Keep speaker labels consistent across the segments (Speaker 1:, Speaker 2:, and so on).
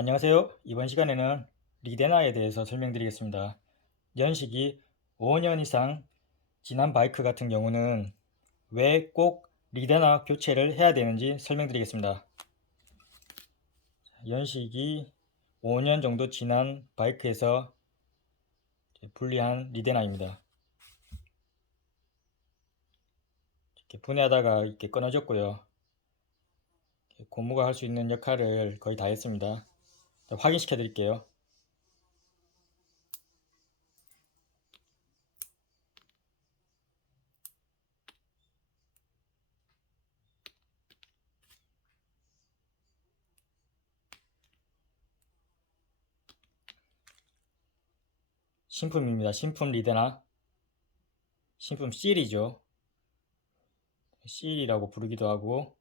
Speaker 1: 안녕하세요. 이번 시간에는 리데나에 대해서 설명드리겠습니다. 연식이 5년 이상 지난 바이크 같은 경우는 왜 꼭 리데나 교체를 해야 되는지 설명드리겠습니다. 연식이 5년 정도 지난 바이크에서 분리한 리데나입니다. 이렇게 분해하다가 이렇게 끊어졌고요. 고무가 할 수 있는 역할을 거의 다 했습니다. 확인시켜 드릴게요. 신품입니다. 신품 리데나. 신품 C이죠. C이라고 부르기도 하고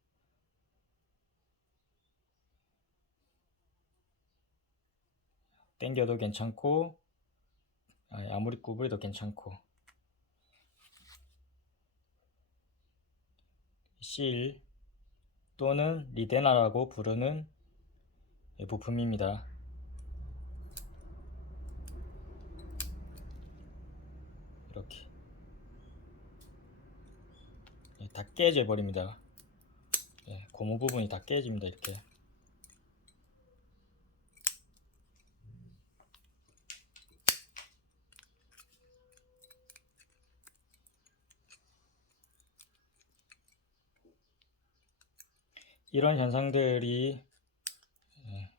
Speaker 1: 땡겨도 괜찮고 아, 아무리 구부려도 괜찮고 실 또는 리데나라고 부르는 부품입니다. 이렇게 예, 다 깨져 버립니다. 예, 고무 부분이 다 깨집니다. 이렇게 이런 현상들이 예,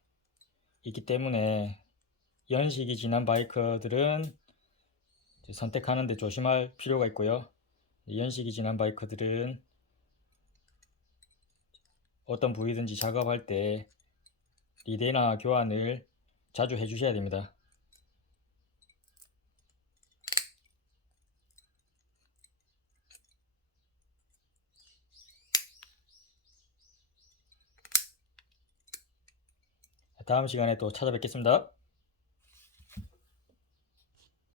Speaker 1: 있기 때문에 연식이 지난 바이커들은 선택하는데 조심할 필요가 있고요. 연식이 지난 바이커들은 어떤 부위든지 작업할 때 리데나 교환을 자주 해주셔야 됩니다. 다음 시간에 또 찾아뵙겠습니다.